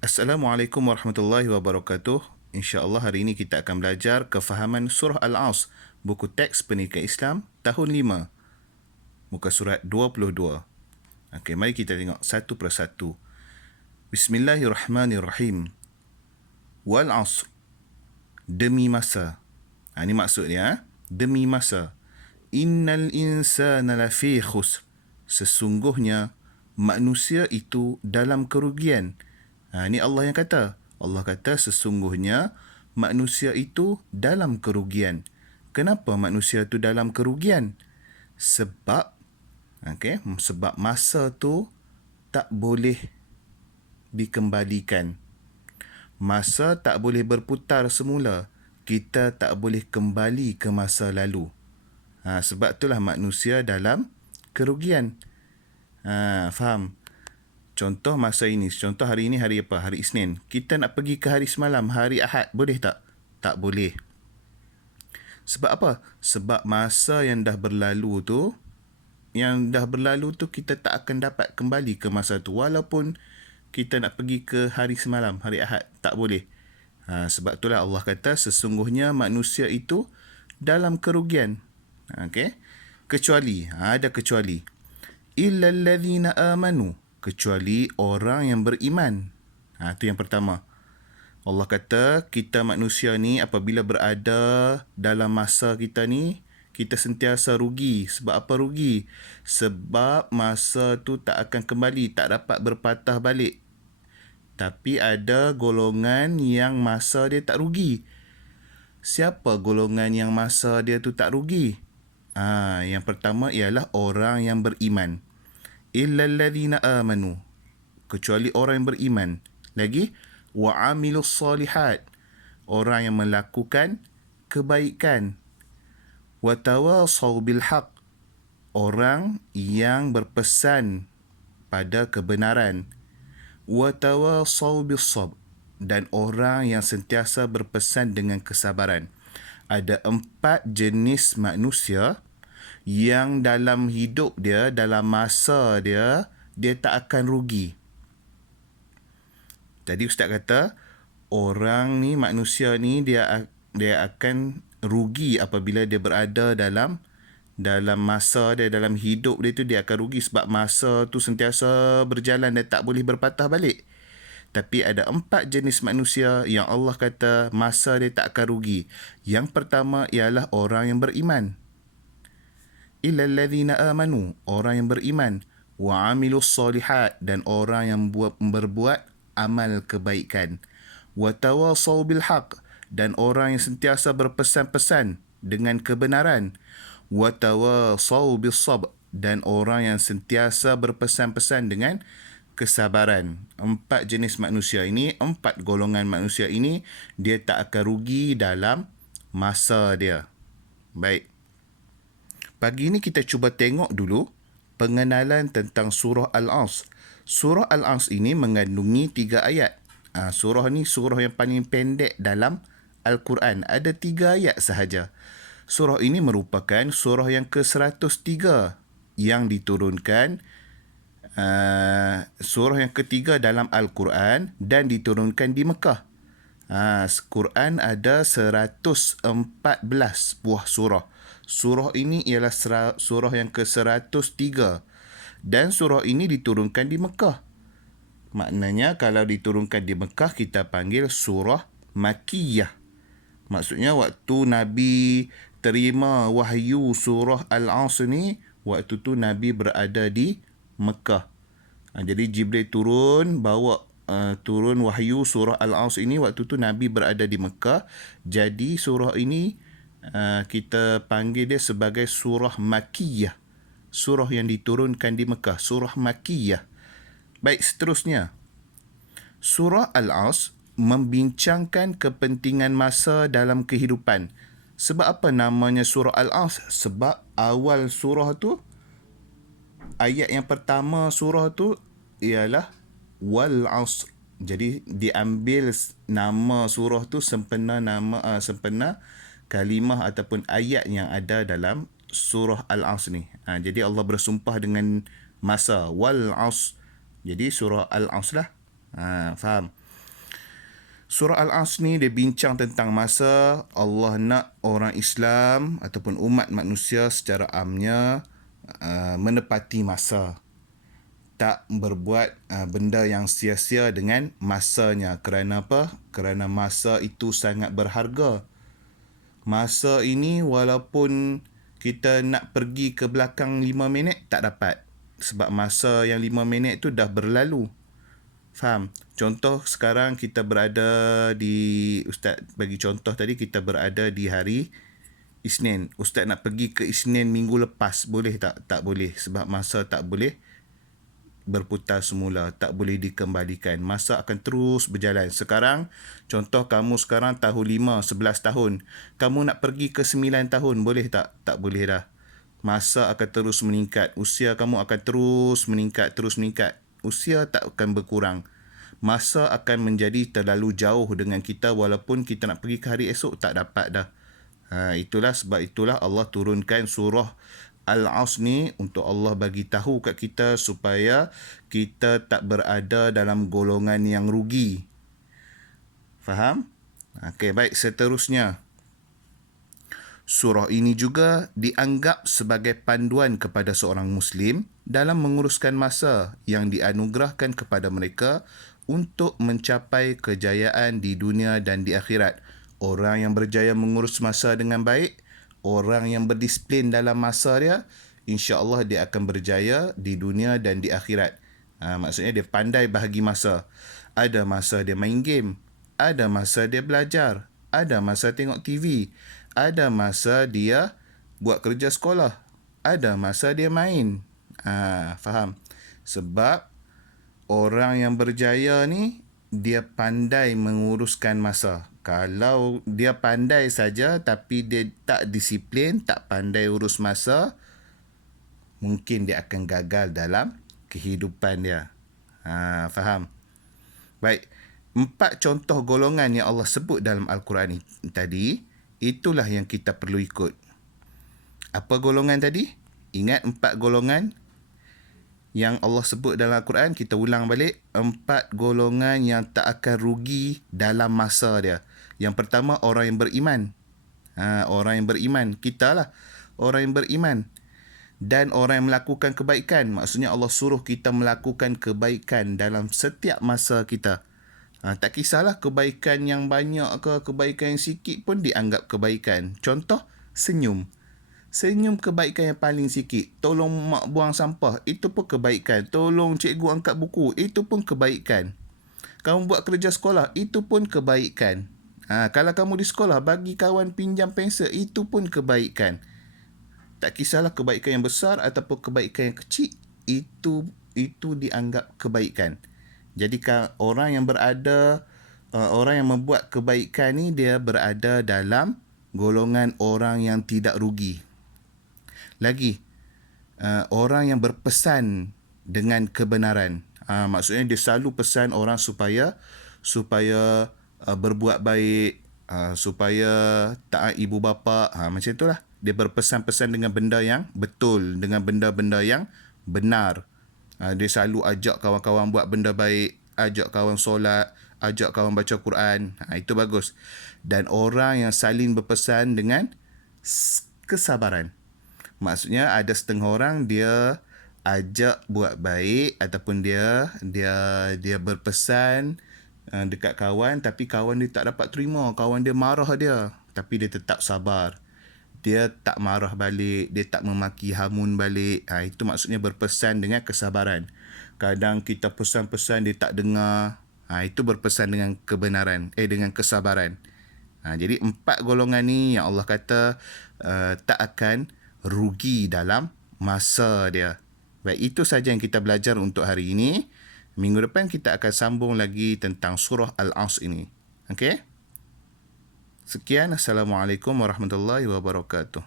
Assalamualaikum warahmatullahi wabarakatuh. InsyaAllah hari ini kita akan belajar kefahaman Surah Al-As, buku teks pendidikan Islam tahun 5, muka surat 22. Okey, mari kita tengok satu persatu. Bismillahirrahmanirrahim. Wal asr, demi masa. Ini maksudnya, demi masa. Innal insana lafi khusr. Sesungguhnya manusia itu dalam kerugian. Ini Allah yang kata. Allah kata sesungguhnya manusia itu dalam kerugian. Kenapa manusia itu dalam kerugian? Sebab masa tu tak boleh dikembalikan. Masa tak boleh berputar semula. Kita tak boleh kembali ke masa lalu. Sebab itulah manusia dalam kerugian. Faham? Contoh masa ini. Contoh hari ini hari apa? Hari Isnin. Kita nak pergi ke hari semalam, hari Ahad. Boleh tak? Tak boleh. Sebab apa? Sebab masa yang dah berlalu tu, kita tak akan dapat kembali ke masa tu. Walaupun kita nak pergi ke hari semalam, hari Ahad. Tak boleh. Sebab itulah Allah kata sesungguhnya manusia itu dalam kerugian. Kecuali, ada kecuali. Illa alladhina amanu. Kecuali orang yang beriman. Itu yang pertama. Allah kata kita manusia ni apabila berada dalam masa kita ni, kita sentiasa rugi. Sebab apa rugi? Sebab masa tu tak akan kembali, tak dapat berpatah balik. Tapi ada golongan yang masa dia tak rugi. Siapa golongan yang masa dia tu tak rugi? Yang pertama ialah orang yang beriman. Illa alladhina amanu. Kecuali orang yang beriman. Lagi, wa amilus salihat. Orang yang melakukan kebaikan. Wa tawasaw bil haq. Orang yang berpesan pada kebenaran. Wa tawasaw bis sabr. Dan orang yang sentiasa berpesan dengan kesabaran. Ada 4 jenis manusia yang dalam hidup dia, dalam masa dia, dia tak akan rugi. Tadi Ustaz kata, orang ni, manusia ni, dia akan rugi apabila dia berada dalam masa dia, dalam hidup dia tu, dia akan rugi sebab masa tu sentiasa berjalan dan tak boleh berpatah balik. Tapi ada 4 jenis manusia yang Allah kata masa dia tak akan rugi. Yang pertama ialah orang yang beriman. Illa alladhina amanu, orang yang beriman. Wa amilus salihat, dan orang yang berbuat amal kebaikan. Wa tawasaw bil haq, dan orang yang sentiasa berpesan-pesan dengan kebenaran. Wa tawasaw bis sabr, dan orang yang sentiasa berpesan-pesan dengan kesabaran. 4 jenis manusia ini, 4 golongan manusia ini, dia tak akan rugi dalam masa dia. Baik. Pagi ini kita cuba tengok dulu pengenalan tentang surah Al-As. Surah Al-As ini mengandungi 3 ayat. Surah ni surah yang paling pendek dalam Al-Quran. Ada 3 ayat sahaja. Surah ini merupakan surah yang ke-103 yang diturunkan, surah yang ketiga dalam Al-Quran dan diturunkan di Mekah. Quran ada 114 buah surah. Surah ini ialah surah yang ke-103 dan surah ini diturunkan di Mekah. Maknanya kalau diturunkan di Mekah kita panggil surah Makkiyah. Maksudnya waktu Nabi terima wahyu surah Al-As ni, waktu tu Nabi berada di Mekah. Jadi Jibril turun turun wahyu surah Al-As ini waktu tu Nabi berada di Mekah. Jadi surah ini kita panggil dia sebagai surah Makkiyah. Surah yang diturunkan di Mekah, surah Makkiyah. Baik, seterusnya. Surah Al-As membincangkan kepentingan masa dalam kehidupan. Sebab apa namanya surah Al-As? Sebab awal surah tu, ayat yang pertama surah tu ialah Wal Asr. Jadi diambil nama surah tu sempena kalimah ataupun ayat yang ada dalam surah Al-Asr ni. Jadi Allah bersumpah dengan masa. Wal Asr. Jadi surah Al-Asr lah. Faham? Surah Al-Asr ni dia bincang tentang masa. Allah nak orang Islam ataupun umat manusia secara amnya menepati masa. Tak berbuat benda yang sia-sia dengan masanya. Kerana apa? Kerana masa itu sangat berharga. Masa ini walaupun kita nak pergi ke belakang 5 minit, tak dapat. Sebab masa yang 5 minit tu dah berlalu. Faham? Contoh sekarang kita berada di, Ustaz bagi contoh tadi, kita berada di hari Isnin. Ustaz nak pergi ke Isnin minggu lepas, boleh tak? Tak boleh. Sebab masa tak boleh berputar semula, tak boleh dikembalikan. Masa akan terus berjalan. Sekarang, contoh kamu sekarang tahun 5, 11 tahun. Kamu nak pergi ke 9 tahun, boleh tak? Tak boleh dah. Masa akan terus meningkat. Usia kamu akan terus meningkat, terus meningkat. Usia tak akan berkurang. Masa akan menjadi terlalu jauh dengan kita walaupun kita nak pergi ke hari esok, tak dapat dah. Itulah sebab itulah Allah turunkan surah Al-Asr ni untuk Allah bagi tahu kat kita supaya kita tak berada dalam golongan yang rugi. Faham? Okey, baik, seterusnya. Surah ini juga dianggap sebagai panduan kepada seorang Muslim dalam menguruskan masa yang dianugerahkan kepada mereka untuk mencapai kejayaan di dunia dan di akhirat. Orang yang berjaya mengurus masa dengan baik, orang yang berdisiplin dalam masa dia, insya-Allah dia akan berjaya di dunia dan di akhirat. Maksudnya dia pandai bahagi masa. Ada masa dia main game, ada masa dia belajar, ada masa tengok TV, ada masa dia buat kerja sekolah, ada masa dia main. Faham? Sebab orang yang berjaya ni dia pandai menguruskan masa. Kalau dia pandai saja tapi dia tak disiplin, tak pandai urus masa, mungkin dia akan gagal dalam kehidupan dia. Faham? Baik, 4 contoh golongan yang Allah sebut dalam Al-Quran tadi, itulah yang kita perlu ikut. Apa golongan tadi? Ingat 4 golongan yang Allah sebut dalam Al-Quran, kita ulang balik. 4 golongan yang tak akan rugi dalam masa dia. Yang pertama, orang yang beriman. Orang yang beriman. Kita lah orang yang beriman. Dan orang yang melakukan kebaikan. Maksudnya Allah suruh kita melakukan kebaikan dalam setiap masa kita. Tak kisahlah kebaikan yang banyak ke, kebaikan yang sikit pun dianggap kebaikan. Contoh, senyum. Senyum kebaikan yang paling sikit. Tolong mak buang sampah, itu pun kebaikan. Tolong cikgu angkat buku, itu pun kebaikan. Kamu buat kerja sekolah, itu pun kebaikan. Kalau kamu di sekolah, bagi kawan pinjam pensel, itu pun kebaikan. Tak kisahlah kebaikan yang besar ataupun kebaikan yang kecil, itu dianggap kebaikan. Jadi orang yang orang yang membuat kebaikan ni, dia berada dalam golongan orang yang tidak rugi. Lagi, orang yang berpesan dengan kebenaran. Maksudnya dia selalu pesan orang supaya berbuat baik, supaya taat ibu bapa. Macam itulah. Dia berpesan-pesan dengan benda yang betul, dengan benda-benda yang benar. Dia selalu ajak kawan-kawan buat benda baik, ajak kawan solat, ajak kawan baca Quran. Itu bagus. Dan orang yang saling berpesan dengan kesabaran. Maksudnya ada setengah orang dia ajak buat baik ataupun dia berpesan dekat kawan, tapi kawan dia tak dapat terima, kawan dia marah dia, tapi dia tetap sabar. Dia tak marah balik, dia tak memaki hamun balik. Itu maksudnya berpesan dengan kesabaran. Kadang kita pesan-pesan dia tak dengar. Itu berpesan dengan kebenaran, dengan kesabaran. Jadi 4 golongan ni yang Allah kata tak akan rugi dalam masa dia. Baik, itu saja yang kita belajar untuk hari ini. Minggu depan kita akan sambung lagi tentang surah Al-Asr ini. Okey? Sekian. Assalamualaikum warahmatullahi wabarakatuh.